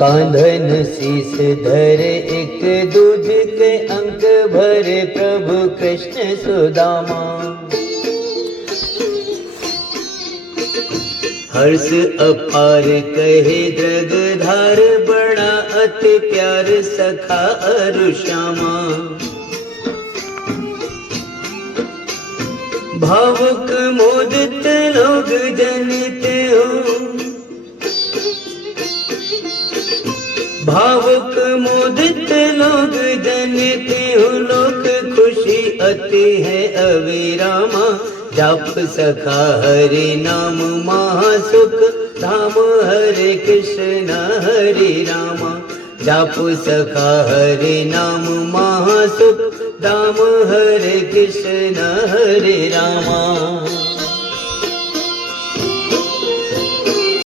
कांधन शीस धरे एक दूज के अंक भरे प्रभु कृष्ण सुदामा। हर्ष अपार कहे द्रगधार बड़ा अति प्यार सखा अरु श्यामा। भावुक मोदित लोग जनिते हो, भावुक मोदित लोग जनिते हो, लोक खुशी अति है अविरामा। जप सखा हरि नाम महासुख धाम, हरे कृष्ण हरे रामा। जप सखा हरि नाम महासुख धाम, हरे कृष्ण हरे रामा।